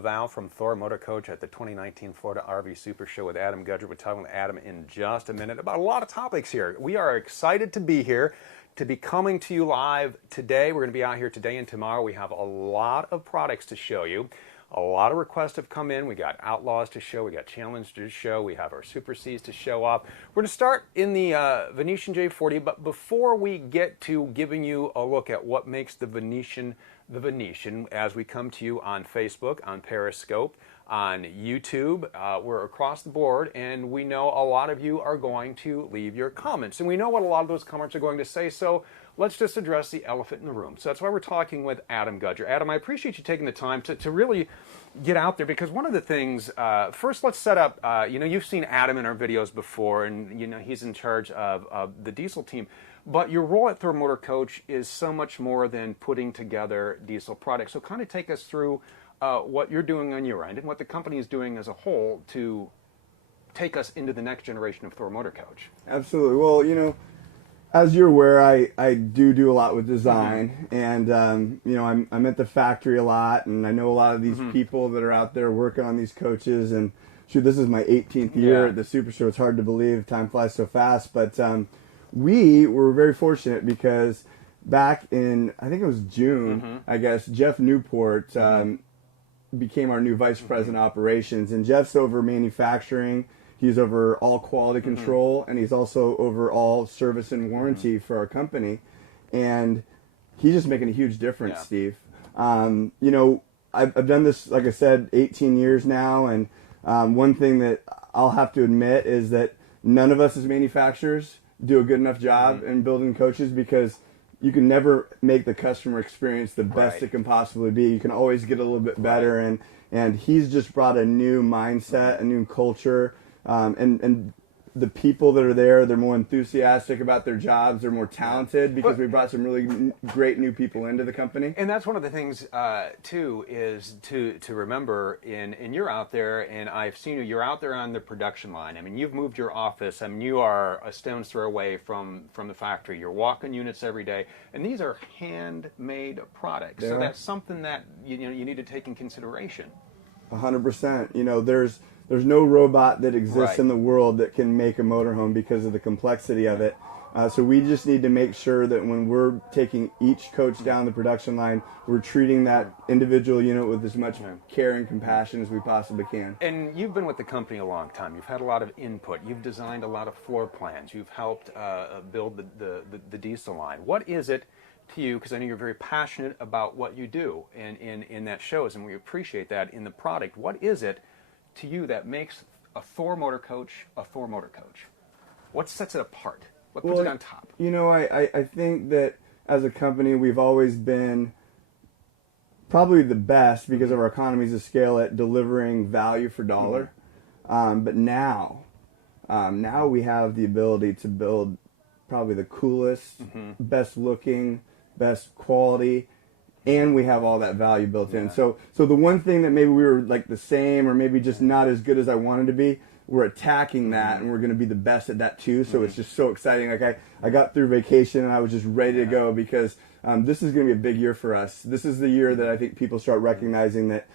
Val from Thor Motor Coach at the 2019 Florida RV Super Show with Adam Gudger. We're talking with Adam in just a minute about a lot of topics here. We are excited to be here, to be coming to you live today. We're going to be out here today and tomorrow. We have a lot of products to show you. A lot of requests have come in. We got Outlaws to show. We got Challenge to show. We have our Super Cs to show off. We're going to start in the Venetian J40, but before we get to giving you a look at what makes the Venetian, as we come to you on Facebook, on Periscope, on YouTube, we're across the board, and we know a lot of you are going to leave your comments, and we know what a lot of those comments are going to say, so let's just address the elephant in the room. So that's why we're talking with Adam Gudger. Adam, I appreciate you taking the time to really get out there, because one of the things, first let's set up, you've seen Adam in our videos before, and he's in charge of the diesel team. But your role at Thor Motor Coach is so much more than putting together diesel products. So kind of take us through what you're doing on your end and what the company is doing as a whole to take us into the next generation of Thor Motor Coach. Absolutely. Well, as you're aware, I do a lot with design, and I'm at the factory a lot, and I know a lot of these people that are out there working on these coaches. And shoot, this is my 18th year at the Super Show. It's hard to believe time flies so fast, but we were very fortunate because back in, I think it was June, I guess, Jeff Newport became our new vice president of operations, and Jeff's over manufacturing. He's over all quality control, and he's also over all service and warranty for our company. And he's just making a huge difference, Steve. I've done this, like I said, 18 years now, and one thing that I'll have to admit is that none of us as manufacturers do a good enough job in building coaches, because you can never make the customer experience the best it can possibly be. You can always get a little bit better, and he's just brought a new mindset, a new culture. And the people that are there, they're more enthusiastic about their jobs. They're more talented because we brought some really great new people into the company. And that's one of the things, too, is to remember, and you're out there, and I've seen you, you're out there on the production line. I mean, you've moved your office. I mean, you are a stone's throw away from the factory. You're walking units every day, and these are handmade products. So that's something that you need to take in consideration. 100%. There's no robot that exists in the world that can make a motorhome because of the complexity of it. So we just need to make sure that when we're taking each coach down the production line, we're treating that individual unit with as much care and compassion as we possibly can. And you've been with the company a long time. You've had a lot of input. You've designed a lot of floor plans. You've helped build the diesel line. What is it to you, because I know you're very passionate about what you do, and in that shows, and we appreciate that in the product. What is it to you that makes a Thor Motor Coach a Thor Motor Coach? What sets it apart? What puts it on top? I think that as a company, we've always been probably the best because of our economies of scale at delivering value for dollar. But now we have the ability to build probably the coolest, best looking, best quality, and we have all that value built in. So the one thing that maybe we were like the same, or maybe just not as good as I wanted to be, we're attacking that, and we're going to be the best at that too. So it's just so exciting. Like I got through vacation and I was just ready to go, because this is going to be a big year for us. This is the year that I think people start recognizing that,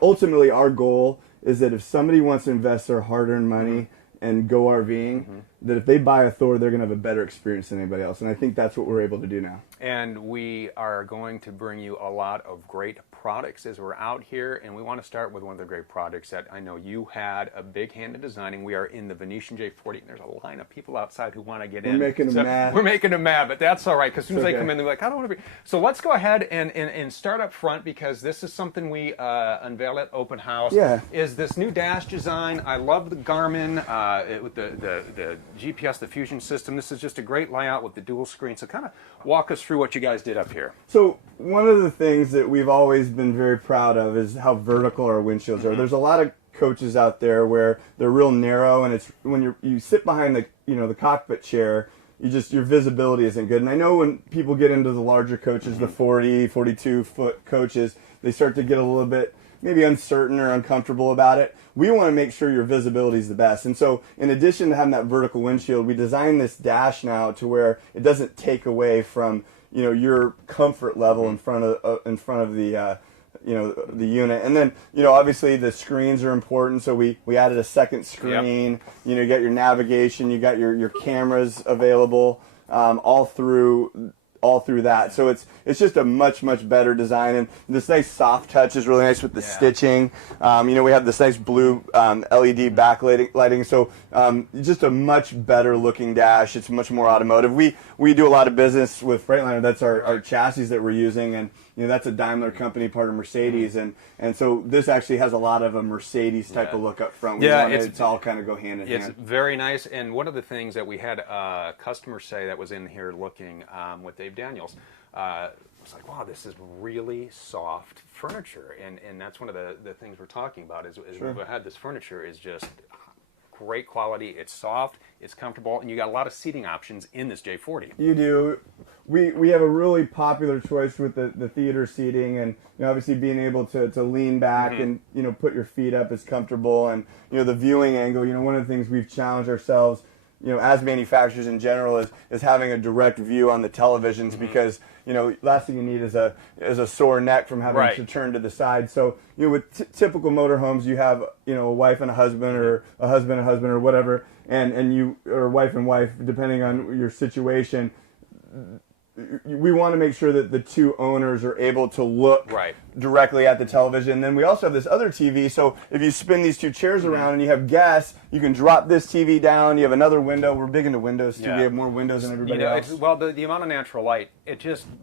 ultimately our goal is that if somebody wants to invest their hard-earned money and go RVing, that if they buy a Thor, they're going to have a better experience than anybody else. And I think that's what we're able to do now. And we are going to bring you a lot of great products as we're out here. And we want to start with one of the great products that I know you had a big hand in designing. We are in the Venetian J40, and there's a line of people outside who want to get in. We're making them mad. We're making them mad, but that's all right, because as soon as they come in, they're like, I don't want to be. So let's go ahead and start up front, because this is something we unveiled at Open House. Is this new dash design. I love the Garmin with the GPS, the Fusion system. This is just a great layout with the dual screen. So kind of walk us through what you guys did up here. So one of the things that we've always been very proud of is how vertical our windshields are. There's a lot of coaches out there where they're real narrow, and it's when you sit behind the cockpit chair, your visibility isn't good. And I know when people get into the larger coaches, the 40, 42 foot coaches, they start to get a little bit maybe uncertain or uncomfortable about it. We want to make sure your visibility is the best. And so in addition to having that vertical windshield, we designed this dash now to where it doesn't take away from your comfort level in front of the the unit. And then, obviously the screens are important, so we added a second screen. Yep. You got your navigation, you got your cameras available, all through that. So it's just a much better design, and this nice soft touch is really nice with the stitching. We have this nice blue LED backlighting, so just a much better looking dash. It's much more automotive. We do a lot of business with Freightliner. That's our chassis that we're using, and that's a Daimler company, part of Mercedes, and so this actually has a lot of a Mercedes type of look up front. It's all kind of go hand in hand. It's very nice, and one of the things that we had a customer say that was in here looking with Dave Daniels, was like, wow, this is really soft furniture, and that's one of the things we're talking about is we've had this furniture is just great quality. It's soft, it's comfortable, and you got a lot of seating options in this J40. You do. We have a really popular choice with the theater seating, and obviously being able to lean back and put your feet up is comfortable, and the viewing angle. One of the things we've challenged ourselves, as manufacturers in general, is having a direct view on the televisions, because last thing you need is a sore neck from having to turn to the side. So with typical motorhomes, you have a wife and a husband, or a husband and husband, or whatever, and you, or wife and wife, depending on your situation. We want to make sure that the two owners are able to look directly at the television. And then we also have this other TV, so if you spin these two chairs around and you have guests, you can drop this TV down. You have another window. We're big into windows too. We have more windows than everybody else. Well, the amount of natural light,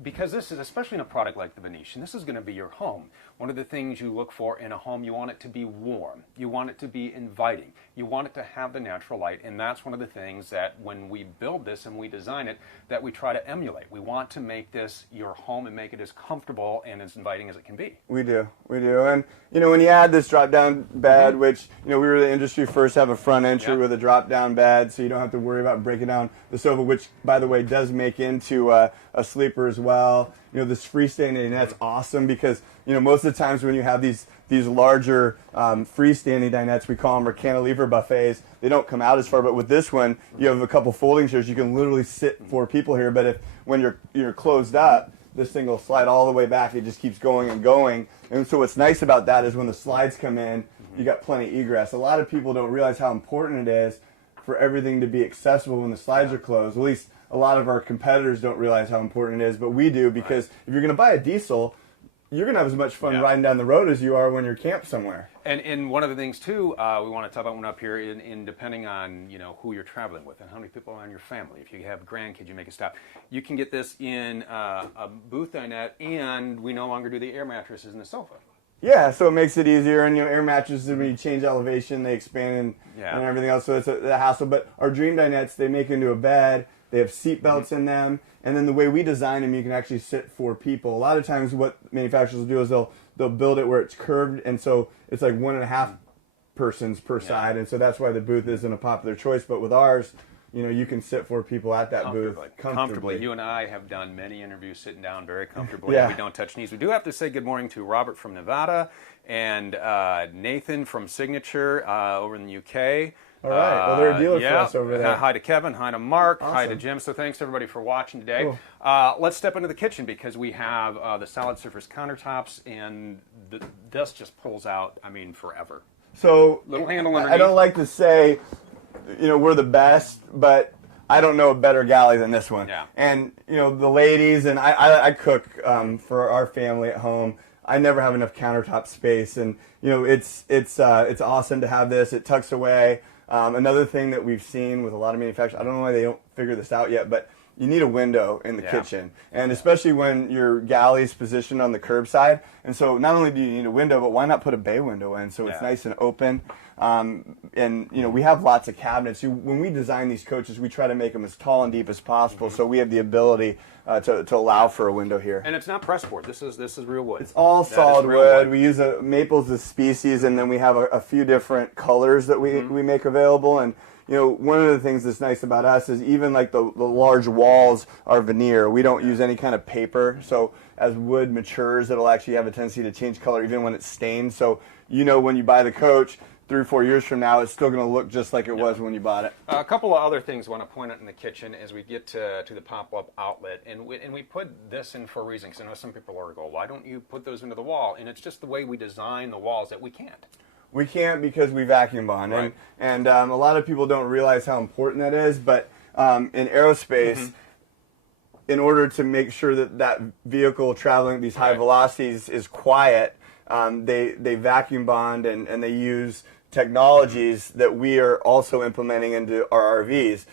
because this is, especially in a product like the Venetian, this is going to be your home. One of the things you look for in a home, you want it to be warm. You want it to be inviting. You want it to have the natural light, and that's one of the things that when we build this and we design it, that we try to emulate. We want to make this your home and make it as comfortable and as inviting as it can be. We do. And, when you add this drop-down bed, which, we were the industry first to have a front entry with a drop-down bed, so you don't have to worry about breaking down the sofa, which, by the way, does make into a sleeper as well. This freestanding, that's awesome, because, most of the times when you have these larger freestanding dinettes, we call them, or cantilever buffets, they don't come out as far. But with this one, you have a couple folding chairs. You can literally sit 4 people here. But when you're closed up, this thing will slide all the way back. It just keeps going and going. And so what's nice about that is when the slides come in, you got plenty of egress. A lot of people don't realize how important it is for everything to be accessible when the slides are closed. At least a lot of our competitors don't realize how important it is, but we do, because if you're going to buy a diesel, you're going to have as much fun riding down the road as you are when you're camped somewhere. And one of the things, too, we want to talk about one up here, in depending on, who you're traveling with and how many people are in your family. If you have grandkids, you make a stop. You can get this in a booth dinette, and we no longer do the air mattresses in the sofa. Yeah, so it makes it easier, and air mattresses, when you change elevation, they expand and everything else, so it's a hassle. But our dream dinettes, they make into a bed, they have seat belts in them, and then the way we design them, you can actually sit 4 people. A lot of times what manufacturers will do is they'll build it where it's curved, and so it's like 1.5 persons per side, and so that's why the booth isn't a popular choice. But with ours, you can sit 4 people at that booth comfortably. You and I have done many interviews sitting down very comfortably. We don't touch knees. We do have to say good morning to Robert from Nevada and Nathan from Signature over in the UK. All right. Well, they're a dealer for us over there. Hi to Kevin. Hi to Mark. Awesome. Hi to Jim. So thanks, everybody, for watching today. Cool. Let's step into the kitchen, because we have the solid surface countertops, and the dust just pulls out, forever. So little handle underneath. I don't like to say, we're the best, but I don't know a better galley than this one. Yeah. And, the ladies, and I cook for our family at home. I never have enough countertop space, and, it's awesome to have this. It tucks away. Another thing that we've seen with a lot of manufacturers, I don't know why they don't figure this out yet, but you need a window in the kitchen, and especially when your galley's positioned on the curbside. And so not only do you need a window, but why not put a bay window in so it's nice and open? And we have lots of cabinets. When we design these coaches, we try to make them as tall and deep as possible, so we have the ability to allow for a window here. And it's not press board. This is real wood. It's all solid wood. We use maples as species, and then we have a few different colors that we make available. And one of the things that's nice about us is even like the large walls are veneer. We don't use any kind of paper. So as wood matures, it'll actually have a tendency to change color even when it's stained. So when you buy the coach, 3 or 4 years from now, it's still going to look just like it was when you bought it. A couple of other things I want to point out in the kitchen as we get to the pop-up outlet, and we put this in for a reason, because I know some people are going, why don't you put those into the wall? And it's just the way we design the walls that we can't. We can't because we vacuum bond, right. and a lot of people don't realize how important that is, but in aerospace, in order to make sure that that vehicle traveling at these high velocities is quiet, they vacuum bond and they use technologies that we are also implementing into our RVs.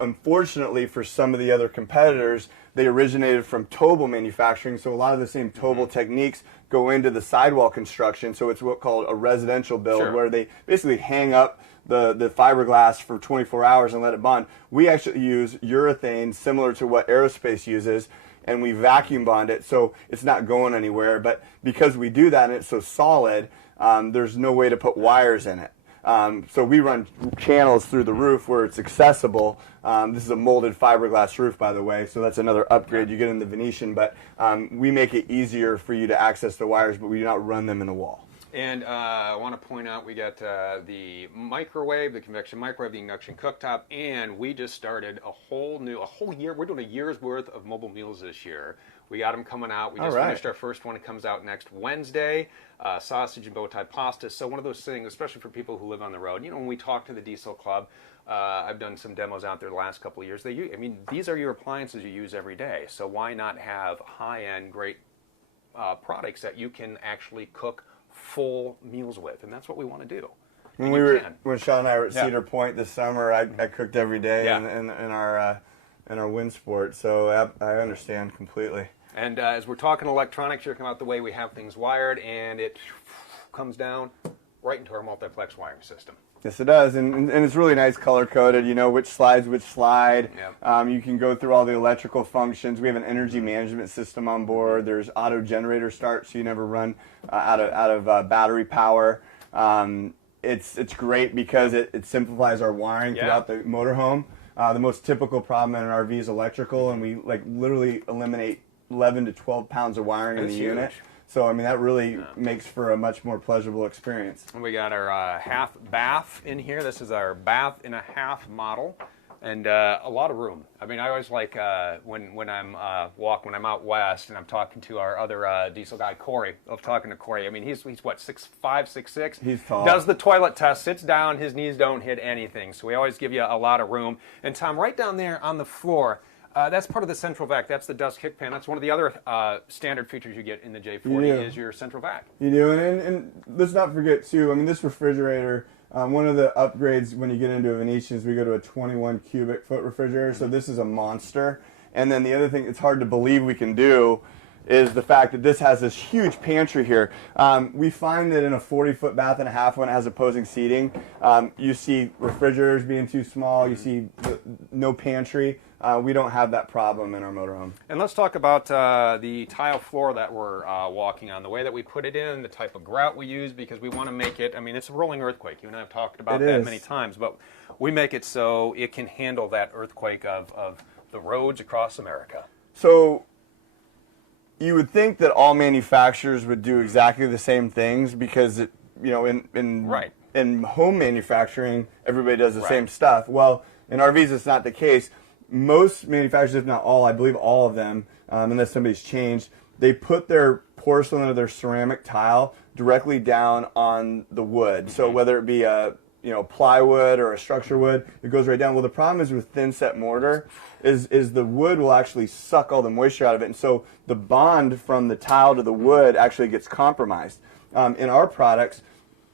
Unfortunately, for some of the other competitors, they originated from towable manufacturing, so a lot of the same towable techniques go into the sidewall construction. So it's what's called a residential build, where they basically hang up the fiberglass for 24 hours and let it bond. We actually use urethane similar to what aerospace uses, and we vacuum bond it so it's not going anywhere. But because we do that and it's so solid, there's no way to put wires in it. So we run channels through the roof where it's accessible. This is a molded fiberglass roof, by the way, so that's another upgrade you get in the Venetian. But we make it easier for you to access the wires, but we do not run them in the wall. And I want to point out we got the microwave, the convection microwave, the induction cooktop, and we just started a whole year. We're doing a year's worth of mobile meals this year. We got them coming out. We just finished our first one. It comes out next Wednesday. Sausage and bow tie pasta. So one of those things, especially for people who live on the road. You know, when we talk to the Diesel Club, I've done some demos out there the last couple of years. These are your appliances you use every day. So why not have high-end, great products that you can actually cook full meals with? And that's what we want to do. When Sean and I were at Cedar Point this summer, I cooked every day in our wind sport. So I understand completely. And as we're talking electronics, you're coming out the way we have things wired, and it comes down right into our multiplex wiring system. Yes, it does, and it's really nice color-coded. You know which slide's which slide. Yep. You can go through all the electrical functions. We have an energy management system on board. There's auto generator start, so you never run out of battery power. It's great because it simplifies our wiring throughout the motorhome. The most typical problem in an RV is electrical, and we literally eliminate 11 to 12 pounds of wiring in the unit. So, I mean, that really makes for a much more pleasurable experience. And we got our half bath in here. This is our bath and a half model, and a lot of room. I mean, I always like when I'm out west and I'm talking to our other diesel guy, Corey. I love talking to Corey. I mean, he's what, 6'5", 6'6"? He's tall. Does the toilet test, sits down, his knees don't hit anything. So we always give you a lot of room. And Tom, right down there on the floor, that's part of the central vac. That's the dust kick pan. That's one of the other standard features you get in the J40 is your central vac. You do, and let's not forget too, I mean, this refrigerator, one of the upgrades when you get into a Venetian is we go to a 21 cubic foot refrigerator, so this is a monster. And then the other thing it's hard to believe we can do is the fact that this has this huge pantry here. We find that in a 40-foot bath and a half when it has opposing seating, you see refrigerators being too small, you see no pantry. We don't have that problem in our motorhome. And let's talk about the tile floor that we're walking on, the way that we put it in, the type of grout we use, because we want to make it, I mean, it's a rolling earthquake. You and I have talked about that many times, but we make it so it can handle that earthquake of the roads across America. So you would think that all manufacturers would do exactly the same things because, in home manufacturing, everybody does the same stuff. Well, in RVs, it's not the case. Most manufacturers, if not all, I believe all of them, unless somebody's changed, they put their porcelain or their ceramic tile directly down on the wood. So whether it be a plywood or a structure wood, it goes right down. Well, the problem is with thin set mortar is the wood will actually suck all the moisture out of it, and so the bond from the tile to the wood actually gets compromised. In our products,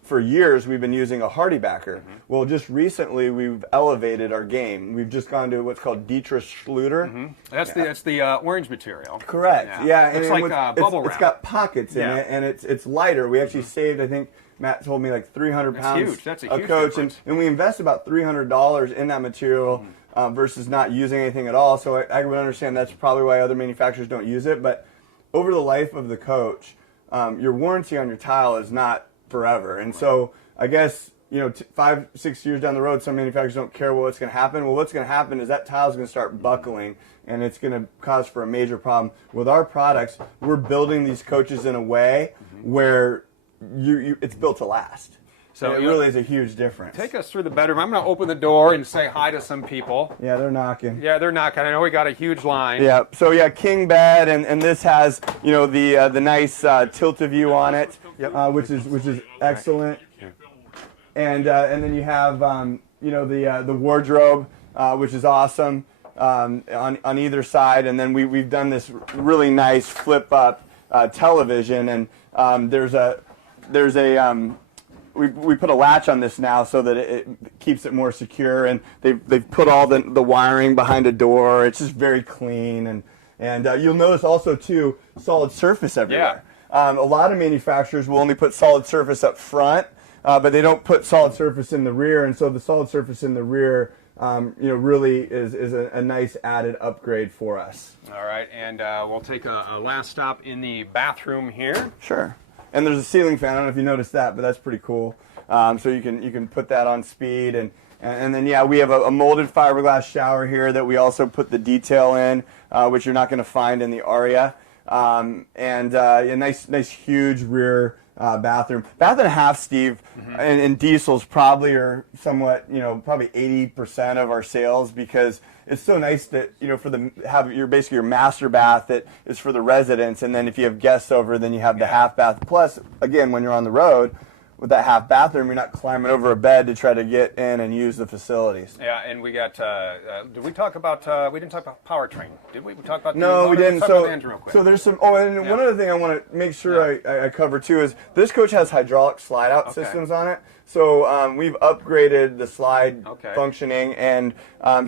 for years we've been using a hardy backer. Well, just recently we've elevated our game. We've just gone to what's called Dietrich Schluter. That's the orange material. Correct. Yeah, it's like bubble wrap. It's got pockets in it, and it's lighter. We actually saved, I think Matt told me, like 300 pounds That's a coach, and we invest about $300 in that material versus not using anything at all. So I would understand that's probably why other manufacturers don't use it. But over the life of the coach, your warranty on your tile is not forever, and so I guess 5-6 years down the road, some manufacturers don't care what's going to happen. Well, what's going to happen is that tile is going to start buckling, and it's going to cause for a major problem. With our products, we're building these coaches in a way where it's built to last. So it really is a huge difference. Take us through the bedroom. I'm going to open the door and say hi to some people. Yeah, they're knocking. Yeah, they're knocking. I know we got a huge line. Yeah. So yeah, king bed, and this has the nice tilt-a-view on it, which is excellent. Yeah. And then you have the wardrobe, which is awesome on either side, and then we've done this really nice flip-up television, and we put a latch on this now so that it keeps it more secure, and they've put all the wiring behind a door. It's just very clean, and you'll notice also too solid surface everywhere. A lot of manufacturers will only put solid surface up front, but they don't put solid surface in the rear, and so the solid surface in the rear really is a nice added upgrade for us. All right, and we'll take a last stop in the bathroom here. Sure. And there's a ceiling fan. I don't know if you noticed that, but that's pretty cool. So you can put that on speed, and then yeah, we have a molded fiberglass shower here that we also put the detail in, which you're not going to find in the Aria. And a nice huge rear bathroom. Bath and a half, Steve, and diesels probably are somewhat, probably 80% of our sales, because it's so nice that, have basically your master bath that is for the residents, and then if you have guests over, then you have the half bath. Plus, again, when you're on the road with that half bathroom, you're not climbing over a bed to try to get in and use the facilities. Yeah, and we got, did we talk about, we didn't talk about powertrain, did we? We talked about No, we didn't. Talk about the engine real quick. So there's some, one other thing I want to make sure I cover too is this coach has hydraulic slide out systems on it. So we've upgraded the slide functioning, and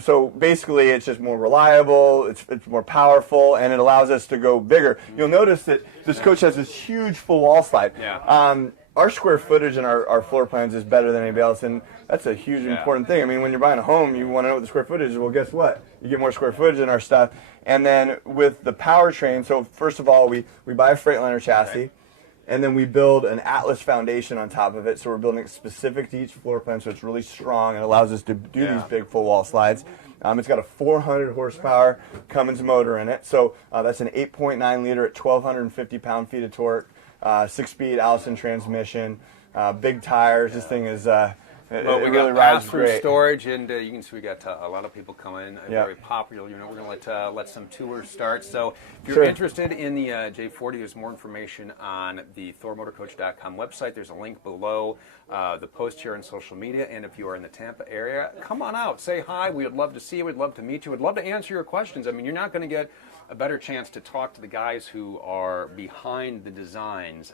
so basically it's just more reliable, it's more powerful, and it allows us to go bigger. You'll notice that this coach has this huge full wall slide. Yeah. Our square footage in our floor plans is better than anybody else, and that's a huge important thing. I mean, when you're buying a home, you want to know what the square footage is. Well, guess what? You get more square footage in our stuff. And then with the powertrain, so first of all, we buy a Freightliner chassis, and then we build an Atlas foundation on top of it. So we're building it specific to each floor plan, so it's really strong and allows us to do these big full wall slides. It's got a 400 horsepower Cummins motor in it, so that's an 8.9 liter at 1,250 pound-feet of torque. 6-speed Allison transmission, big tires. This thing is Well, we really got rides pass-through great. storage, and you can see we got a lot of people coming. Very popular. We're going to let some tours start. So if you're interested in the J40, there's more information on the ThorMotorCoach.com website. There's a link below the post here on social media. And if you are in the Tampa area, come on out, say hi. We would love to see you. We'd love to meet you. We'd love to answer your questions. I mean, you're not going to get a better chance to talk to the guys who are behind the designs,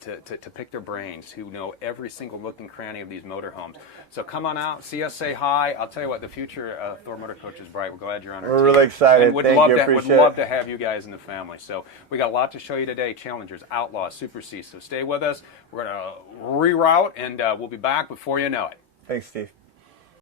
to pick their brains, who know every single nook and cranny of these motorhomes. So come on out, see us, say hi. I'll tell you what, the future of Thor Motor Coach is bright. We're glad you're on our team. We're really excited. And would Thank love you. to, Appreciate would love it. to have you guys in the family. So we got a lot to show you today. Challengers, Outlaws, Super C. So stay with us. We're going to reroute, and we'll be back before you know it. Thanks, Steve.